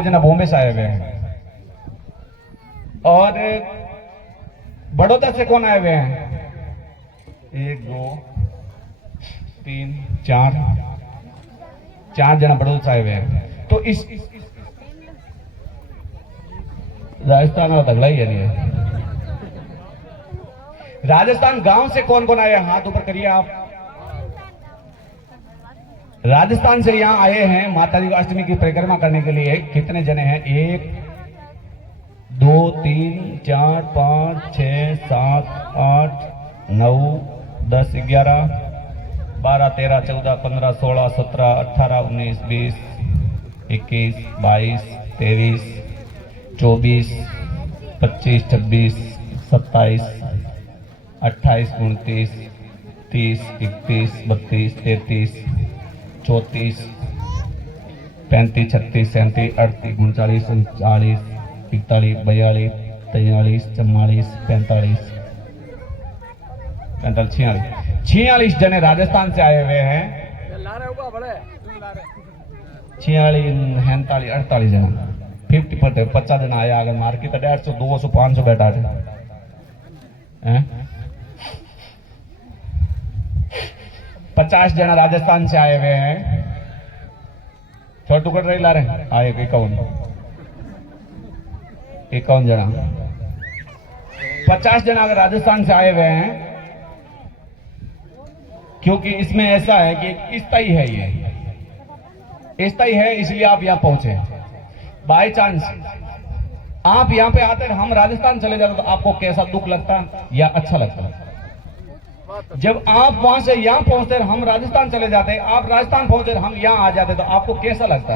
जना बॉम्बे से आए हुए हैं। और बड़ौदा से कौन आए हुए हैं? 1 2 3 4 जना बड़ौदा से आए हुए हैं। तो इस राजस्थान और अगला ही है। राजस्थान गांव से कौन कौन आया? हाथ ऊपर करिए आप। राजस्थान से यहाँ आए हैं माता जी अष्टमी की परिक्रमा करने के लिए। कितने जने हैं? 1 2 3 4 5 6 7 8 9 10 11 12 13 14 15 16 17 18 19 20 21 22 23 24 25 26 27 28 29 30 31 32 33 34 35 36 37 38 39 40 41 42 43 44 45 46 जने राजस्थान से आए हुए हैं। 46 47 48 जना 50% 50 जना आया। अगर मार्केट 150 200 500 बैठा है। 50 जना राजस्थान से आए हुए हैं। छोटू कट रही ला रहे आए 51 जना 50 जना अगर राजस्थान से आए हुए हैं। क्योंकि इसमें ऐसा है कि स्थायी है, ये स्थायी है, इसलिए आप यहां पहुंचे। बाय चांस आप यहां पे आते हम राजस्थान चले जाते तो आपको कैसा दुख लगता या अच्छा लगता? जब आप वहां से यहां पहुंचते हम राजस्थान चले जाते, आप राजस्थान पहुंचे हम यहां आ जाते तो आपको कैसा लगता?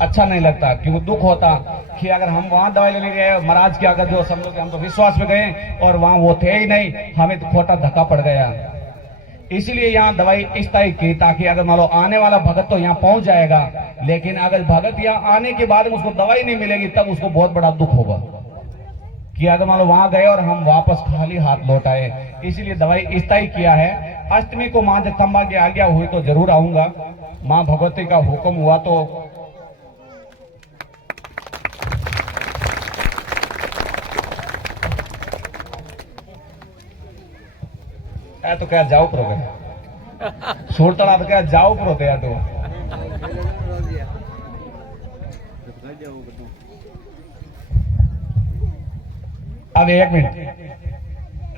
अच्छा नहीं लगता। क्योंकि दुख होता कि अगर हम वहां दवाई लेने गए महाराज के, अगर जो समझो कि हम तो विश्वास में गए और वहां वो थे ही नहीं, हमें तो खोटा धक्का पड़ गया। इसलिए यहाँ दवाई स्थायी की, ताकि अगर मान लो आने वाला भगत तो यहाँ पहुंच जाएगा, लेकिन अगर भगत यहाँ आने के बाद में उसको दवाई नहीं मिलेगी तब उसको बहुत बड़ा दुख होगा कि अगर मान लो वहां गए और हम वापस खाली हाथ लौट आए। इसलिए दवाई स्थायी किया है। अष्टमी को मां जगदंबा की आज्ञा हुई तो जरूर आऊंगा। मां भगवती का हुक्म हुआ तो तो क्या जाओ प्रो छोड़ तड़ा तो क्या जाओ प्रो थे तो अब 1 मिनट।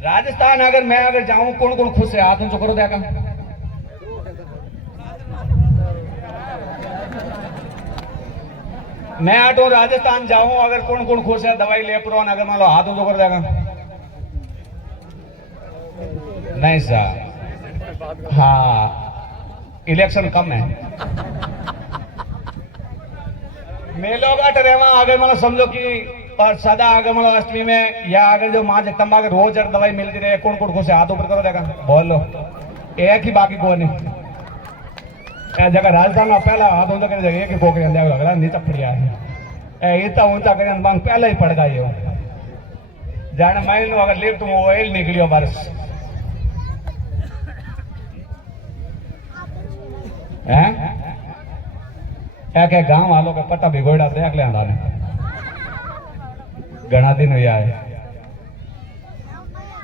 राजस्थान अगर मैं अगर जाऊं कौन कौन खुश है? हाथ ऊंचो करो देखा। मैं आटो राजस्थान जाऊं अगर कौन कौन खुश है? दवाई ले प्रो अगर मान लो हाथ ऊंचो करो देखा। नहीं सर, हाँ इलेक्शन कम है। मैं लोग अटरेवा अगर मतलब समझो कि और सदा अगर मतलब अष्टमी में या अगर जो मां जगदंबा के रोज दवाई मिलती रहे कौन कौन खुश है? हाथ ऊपर करो देखा। बोलो एक ही, बाकी कोई नहीं। जगह राजस्थान में पहला हाथ ऊंचा कर एक ही कोकरे अगला नीचा पड़िया है। इतना ऊंचा करे मांग पहले ही पड़ गई हो जाने मान लो अगर लिफ्ट में ऑयल निकलियो बरस है गांव वालों का पट्टा भिगोड़ा देख ले घना दिन हुआ है।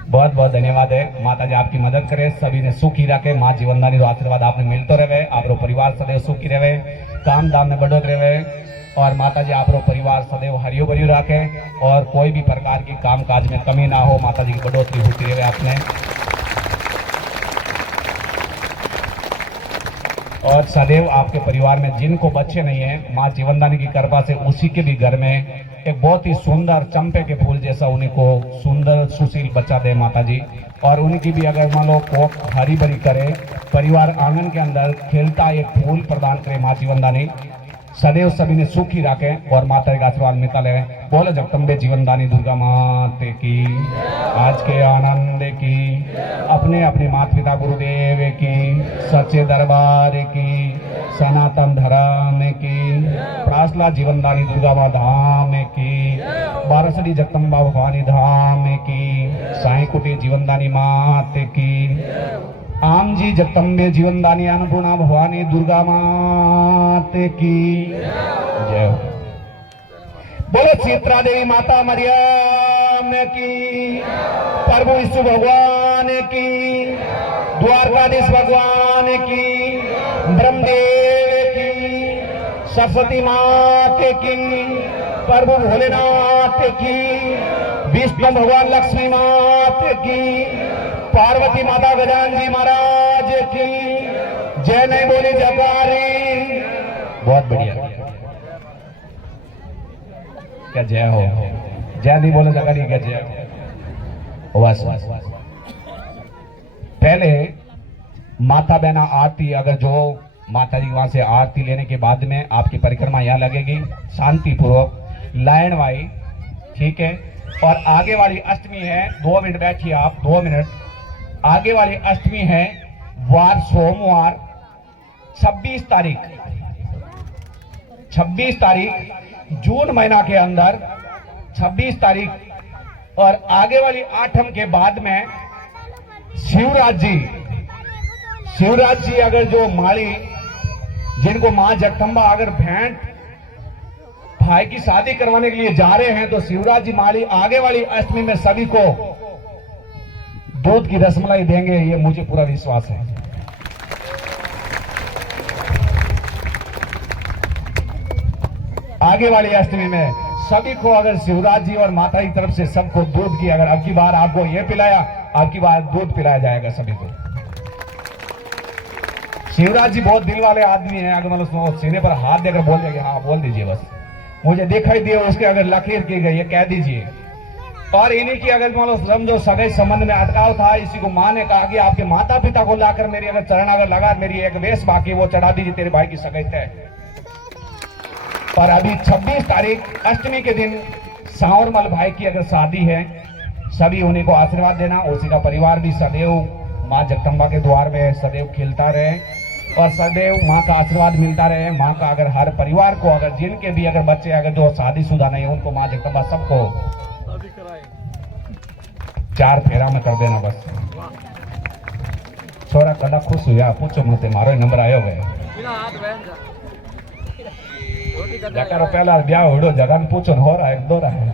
बहुत बहुत धन्यवाद है। माता जी आपकी मदद करे, सभी ने सुखी रखे। माँ जीवनदानी आशीर्वाद आपने मिलते रहे, आप परिवार सदैव सुखी रहे, काम दाम में बढ़ोतरी रहे और माता जी आप परिवार सदैव हरियो भरियो रखे और कोई भी प्रकार की काम काज में कमी ना हो। माता जी की बढ़ोतरी होती रहे आपने। और सदैव आपके परिवार में जिनको बच्चे नहीं है, माँ जीवनदानी की कृपा से उसी के भी घर में एक बहुत ही सुंदर चंपे के फूल जैसा उन्हीं को सुंदर सुशील बच्चा दे माता जी। और उनकी भी अगर मान लो कोख हरी भरी करे, परिवार आंगन के अंदर खेलता एक फूल प्रदान करे माँ जीवनदानी। सदैव सभी ने सुखी रखे और माता का आशीर्वाद मिलता रहे। बोलो जगदम्बे जीवनदानी दुर्गा माते की, आज के आनंद की, अपने अपने माता पिता गुरुदेव की, सच्चे दरबार की, सनातन धर्म की, प्रासला जीवनदानी दुर्गा माँ धाम की, बारसडी जगदम्बा भवानी धाम की, साई कुटी जीवनदानी माते की, आम जी जगदम्बे जीवनदानी अन्नपूर्णा भवानी दुर्गा माते की जय। बोलो शीतला देवी माता मरियम की, प्रभु यीशु भगवान की, द्वारकाधीश भगवान की, ब्रह्मदेव की, सरस्वती माता की, प्रभु भोलेनाथ की, विष्णु भगवान लक्ष्मी माता की, पार्वती माता गजानन जी महाराज की जय। नहीं बोली जयकारी। बहुत बढ़िया, क्या जय हो। जय नहीं बोले जयकारी, क्या जय हो। बस पहले माता बहना आरती, अगर जो माता जी वहां से आरती लेने के बाद में आपकी परिक्रमा यहाँ लगेगी शांति पूर्वक लाइन वाई, ठीक है। और आगे वाली अष्टमी है, 2 मिनट बैठिए आप, 2 मिनट। आगे वाली अष्टमी है वार सोमवार 26 तारीख, 26 तारीख जून महीना के अंदर 26 तारीख। और आगे वाली आठम के बाद में शिवराज जी अगर जो माली जिनको मां जगदंबा अगर भेंट भाई की शादी करवाने के लिए जा रहे हैं, तो शिवराज जी माली आगे वाली अष्टमी में सभी को दूध की रसमलाई देंगे, ये मुझे पूरा विश्वास है। आगे वाली अष्टमी में सभी को अगर शिवराज जी और माता की तरफ से सबको दूध की, अगर अब की बार आपको ये पिलाया, अब की बार दूध पिलाया जाएगा सभी को। शिवराज जी बहुत दिल वाले आदमी हैं, अगर मतलब सीने पर हाथ देकर बोल देंगे हाँ बोल दीजिए, बस मुझे दिखाई दिए उसके अगर लकीर की गई है कह दीजिए। और इन्हीं की अगर मतलब समझो सगाई संबंध में अटकाव था, इसी को मां ने कहा कि आपके माता पिता को लाकर मेरी अगर चरण अगर लगा, मेरी एक वेश बाकी वो चढ़ा दीजिए, तेरे भाई की सगाई तय। और अभी 26 तारीख अष्टमी के दिन सांवरमल भाई की अगर शादी है, सभी उन्हीं को आशीर्वाद देना, उसी का परिवार भी सदैव मां जगदंबा के द्वार में सदैव खिलता रहे और सदैव मां का आशीर्वाद मिलता रहे। मां का अगर हर परिवार को, अगर जिनके भी अगर बच्चे अगर जो शादीशुदा नहीं है, उनको मां जगदंबा सबको 4 फेरा में कर देना बस। छोरा कदा खुश हुआ, पूछो मुझे मारो नंबर आयो गए जकारो पहला ब्याह होड़ो जगह में पूछो हो रहा है दो रहा है।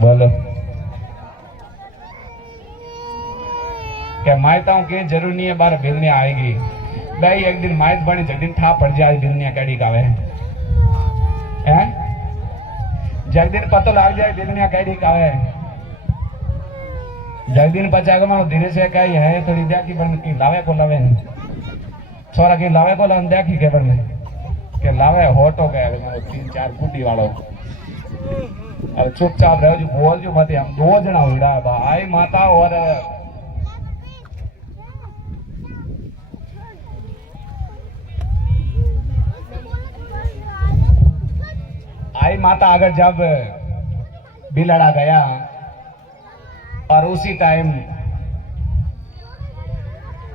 बोलो क्या मायताओं के जरूर नहीं है बार बिलनिया आएगी भाई, एक दिन मायत बने जगदिन ठा पड़ जाए बिलनिया कैडी कावे हैं, जगदिन पतो लाग जाए बिलनिया कैडी कावे, जगदिन बचा के मानो धीरे से कही है थोड़ी देखी बन की लावे को लावे छोरा की लावे को लान देखी के बन के लावे होटो गए मानो 3-4 गुड्डी वालों। अब चुपचाप रहो जो बोल जो मत, हम 2 जना हुड़ा भाई माता और आई माता अगर जब बिलड़ा गया और उसी टाइम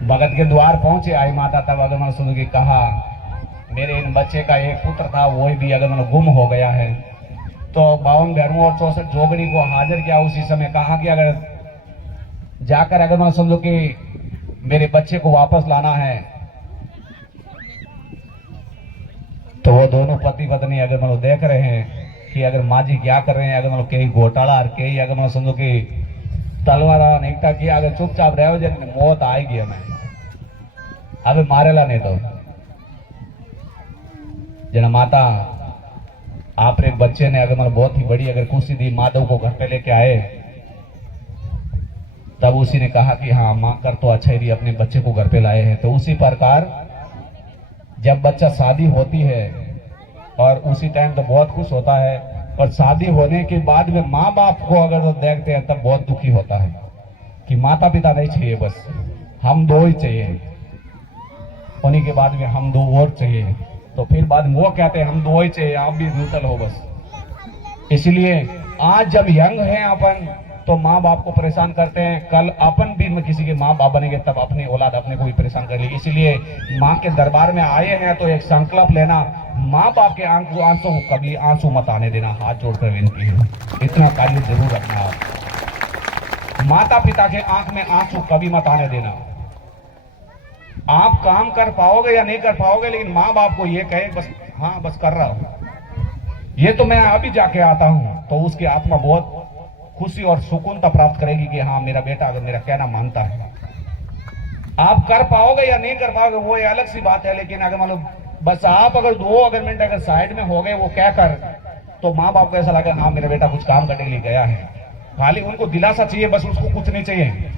भगत के द्वार पहुंचे आई माता, तब अगर मैंने सुन के कहा मेरे इन बच्चे का एक पुत्र था वो भी अगर मैंने गुम हो गया है, तो 52 घरों और 64 जोगनी को हाजिर किया। उसी समय कहा कि अगर जाकर अगर मैं समझो कि मेरे बच्चे को वापस लाना है, तो वो दोनों पति पत्नी अगर मतलब देख रहे हैं कि अगर माँ जी क्या कर रहे हैं, अगर मतलब कहीं घोटाला और कहीं अगर मतलब समझो कि तलवार निकटा किया, अगर चुपचाप रहो जब मौत आएगी हमें, अबे मारेला नहीं तो जना माता आप एक बच्चे ने अगर मतलब बहुत ही बड़ी अगर खुशी दी, माधव को घर पे लेके आए, तब उसी ने कहा कि हाँ माँ कर तो अच्छा ही रही, अपने बच्चे को घर पे लाए हैं। तो उसी प्रकार जब बच्चा शादी होती है और उसी टाइम तो बहुत खुश होता है, और शादी होने के बाद में माँ बाप को अगर वो देखते हैं तब बहुत दुखी होता है कि माता पिता नहीं चाहिए, बस हम 2 ही चाहिए, उन्हीं के बाद में हम 2 और चाहिए। तो फिर बाद में वो कहते हैं हम 2 ही चाहिए, आप भी न्यूट्रल हो बस। इसलिए आज जब यंग हैं अपन तो माँ बाप को परेशान करते हैं, कल अपन भी किसी के माँ बाप बनेंगे तब अपनी औलाद अपने को भी परेशान कर लेगी। इसलिए माँ के दरबार में आए हैं तो एक संकल्प लेना, माँ बाप के आंसू कभी आंसू मत आने देना, हाथ जोड़कर विनती है, इतना कार्य जरूर रखना आप। माता पिता के आंख में आंसू कभी मत आने देना। आप काम कर पाओगे या नहीं कर पाओगे, लेकिन माँ बाप को ये कहे बस हाँ बस कर रहा हूं, ये तो मैं अभी जाके आता हूं, तो उसकी आत्मा बहुत खुशी और सुकूनता प्राप्त करेगी कि हाँ मेरा बेटा अगर मेरा कहना मानता है। आप कर पाओगे या नहीं कर पाओगे वो ये अलग सी बात है, लेकिन अगर मान लो बस आप अगर 2 मिनट अगर साइड में हो गए वो क्या कर, तो माँ बाप को ऐसा लगे हाँ मेरा बेटा कुछ काम करने के लिए गया है। खाली उनको दिलासा चाहिए, बस उसको कुछ नहीं चाहिए।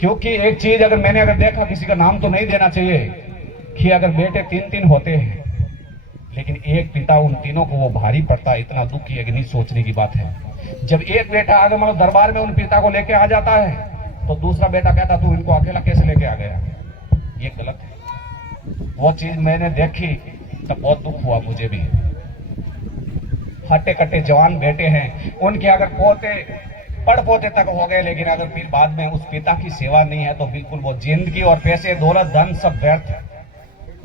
क्योंकि एक चीज अगर मैंने अगर देखा, किसी का नाम तो नहीं देना चाहिए, कि अगर बेटे 3 होते हैं लेकिन एक पिता उन तीनों को वो भारी पड़ता है, इतना दुख की नहीं सोचने की बात है। जब एक बेटा अगर मतलब दरबार में उन पिता को लेके आ जाता है तो दूसरा बेटा कहता तू इनको अकेला कैसे लेके आ गया, ये गलत है। वो चीज मैंने देखी तब बहुत दुख हुआ मुझे भी। हट्टे कट्टे जवान बेटे हैं, उनके अगर पोते पढ़ पोते तक हो गए, लेकिन अगर फिर बाद में उस पिता की सेवा नहीं है तो बिल्कुल वो जिंदगी और पैसे दौलत धन सब व्यर्थ,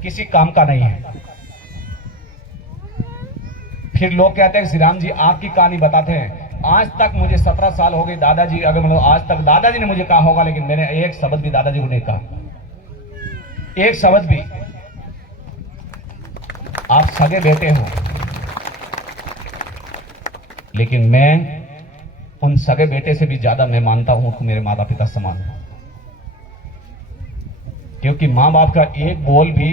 किसी काम का नहीं है। फिर लोग कहते हैं श्री राम जी आपकी कहानी बताते हैं। आज तक मुझे 17 साल हो गए, दादाजी अगर मतलब आज तक दादाजी ने मुझे कहा होगा, लेकिन मैंने एक शब्द भी दादाजी को नहीं कहा, एक शब्द भी। आप सगे बेटे हो, लेकिन मैं उन सगे बेटे से भी ज्यादा मैं मानता हूं कि मेरे माता पिता समान हैं। क्योंकि मां बाप का एक बोल भी,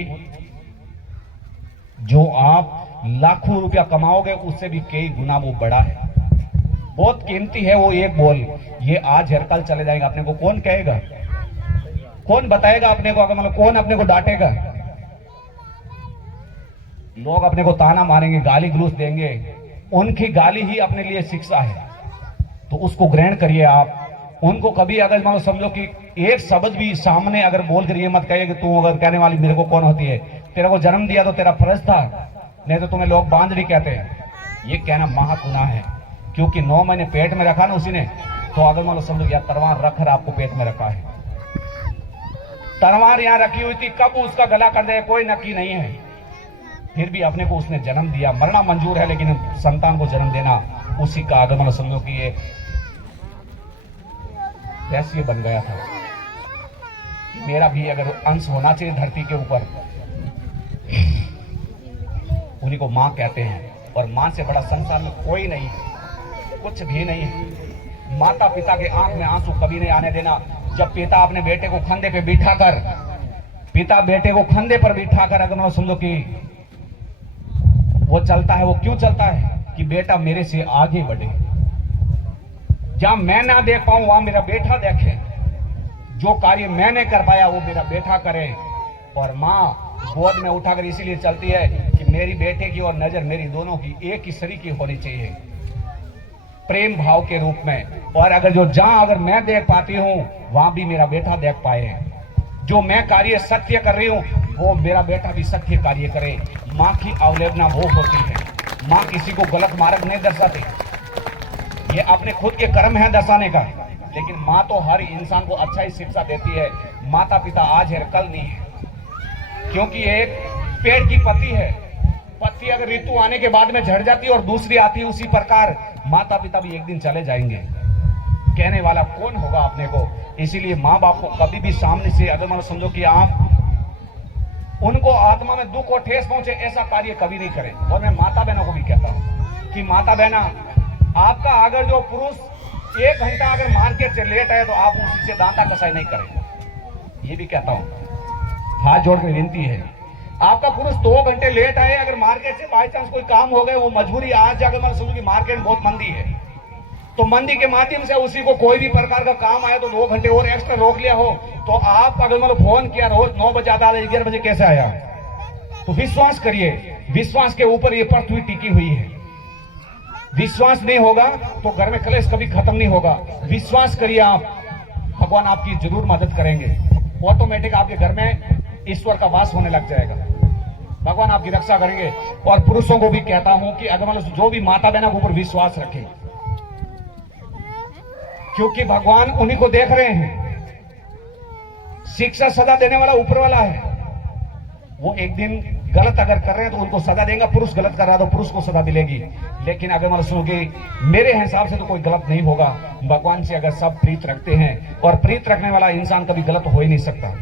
जो आप लाखों रुपया कमाओगे उससे भी कई गुना वो बड़ा है, बहुत कीमती है वो एक बोल। ये आज हर कल चले जाएगा, अपने को कौन कहेगा, कौन बताएगा अपने को, अगर मतलब कौन अपने को डांटेगा। लोग अपने को ताना मारेंगे, गाली गलौज देंगे, उनकी गाली ही अपने लिए शिक्षा है, तो उसको ग्रहण करिए आप। उनको कभी अगर मान लो समझो कि एक शब्द भी सामने अगर बोल कर ये मत कहिए कि तू अगर कहने वाली मेरे को कौन होती है, तेरे को जन्म दिया तो तेरा फर्ज था, नहीं तो तुम्हें लोग बांझड़ी कहते हैं। ये कहना महागुनाह है, क्योंकि 9 महीने पेट में रखा ना उसी ने, तो अगर मान लो समझो या तलवार रखकर आपको पेट में रखा है, तलवार यहां रखी हुई थी, कब उसका गला कर दे कोई नक्की नहीं है। फिर भी अपने को उसने जन्म दिया, मरना मंजूर है, लेकिन संतान को जन्म देना उसी का अगर मान लो समझो कि ये वैसे बन गया था। मेरा भी अगर अंश होना चाहिए धरती के ऊपर, उन्हीं को मां कहते हैं, और मां से बड़ा संसार में कोई नहीं है, कुछ भी नहीं है। माता पिता के आंख में आंसू कभी नहीं आने देना। जब पिता अपने बेटे को कंधे पे बिठाकर, पिता बेटे को कंधे पर बिठाकर अगर मैं समझो कि वो चलता है, वो क्यों चलता है कि बेटा मेरे से आगे बढ़े, जहां मैं ना देख पाऊं वहां मेरा बेटा देखे, जो कार्य मैं नहीं कर पाया वो मेरा बेटा करे। और मां गोद में उठाकर इसीलिए चलती है कि मेरी बेटे की और नजर मेरी दोनों की एक ही सरी की होनी चाहिए, प्रेम भाव के रूप में। और अगर जो जहां अगर मैं देख पाती हूं वहां भी मेरा बेटा देख पाए, जो मैं कार्य सत्य कर रही हूं वो मेरा बेटा भी सत्य कार्य करे। मां की अवलेबना वो होती है, मां किसी को गलत मार्ग नहीं दर्शाती, ये अपने खुद के कर्म है दर्शाने का, लेकिन मां तो हर इंसान को अच्छा ही शिक्षा देती है। माता पिता आज है कल नहीं है, क्योंकि एक पेड़ की पत्ती है, पत्ती अगर ऋतु आने के बाद में झड़ जाती है और दूसरी आती है, उसी प्रकार माता पिता भी एक दिन चले जाएंगे, कहने वाला कौन होगा अपने को। इसीलिए माँ बाप को कभी भी सामने से अगर मान समझो कि आप उनको आत्मा में दुख और ठेस पहुंचे, ऐसा कार्य कभी नहीं करें। और मैं माता बहनों को भी कहता हूं कि माता बहना, आपका अगर जो पुरुष 1 घंटा अगर मार्केट से लेट है तो आप उसी से दांता कसाई नहीं करें, ये भी कहता हूं, हाथ जोड़कर विनती है। आपका पुरुष 2 घंटे लेट आए, अगर मार्केट से बाई चांस कोई काम हो गए, वो मजबूरी आज अगर मैं समझूं कि मार्केट में बहुत मंदी है, तो मंदी के माध्यम से उसी को कोई भी प्रकार का काम आया तो 2 घंटे और एक्स्ट्रा रोक लिया हो, तो आप अगर मतलब फोन किया रोज 9 बजे आता है, 11 बजे कैसे आया, तो विश्वास करिए, विश्वास के ऊपर ये पृथ्वी टिकी हुई है। विश्वास नहीं होगा तो घर में कलेश कभी खत्म नहीं होगा। विश्वास करिए आप, भगवान आपकी जरूर मदद करेंगे, ऑटोमेटिक आपके घर में ईश्वर का वास होने लग जाएगा, भगवान आपकी रक्षा करेंगे। और पुरुषों को भी कहता हूं कि अगर मतलब जो भी माता बहनों के ऊपर विश्वास रखें, क्योंकि भगवान उन्हीं को देख रहे हैं। शिक्षा सजा देने वाला ऊपर वाला है, वो एक दिन गलत अगर कर रहे हैं तो उनको सजा देगा, पुरुष गलत कर रहा है तो पुरुष को सजा मिलेगी। लेकिन अगर मतलब सुनोगे, मेरे हिसाब से तो कोई गलत नहीं होगा। भगवान से अगर सब प्रीत रखते हैं, और प्रीत रखने वाला इंसान कभी गलत हो ही नहीं सकता।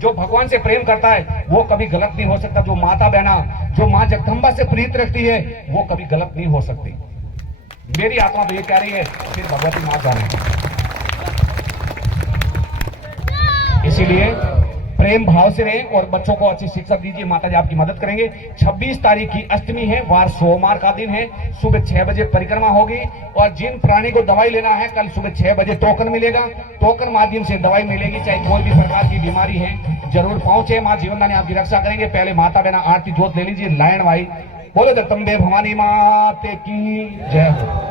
जो भगवान से प्रेम करता है वो कभी गलत नहीं हो सकता। जो माता बहना जो माँ जगदम्बा से प्रीत रखती है वो कभी गलत नहीं हो सकती। मेरी आत्मा तो ये कह रही है, फिर भगवती माँ जाने। इसीलिए प्रेम भाव से रहें और बच्चों को अच्छी शिक्षा दीजिए। माता जी आपकी मदद करेंगे। 26 तारीख की अष्टमी है, वार सोमवार का दिन है। सुबह 6 बजे परिक्रमा होगी और जिन प्राणी को दवाई लेना है कल सुबह 6 बजे टोकन मिलेगा। टोकन माध्यम से दवाई मिलेगी, चाहे कोई भी प्रकार की बीमारी है जरूर पहुंचे। माँ जीवनदानी आपकी रक्षा करेंगे। पहले माता बहना आरती जोत ले लीजिए। लाइन वाई बोलो जगदम्बे भवानी माते की जय हो।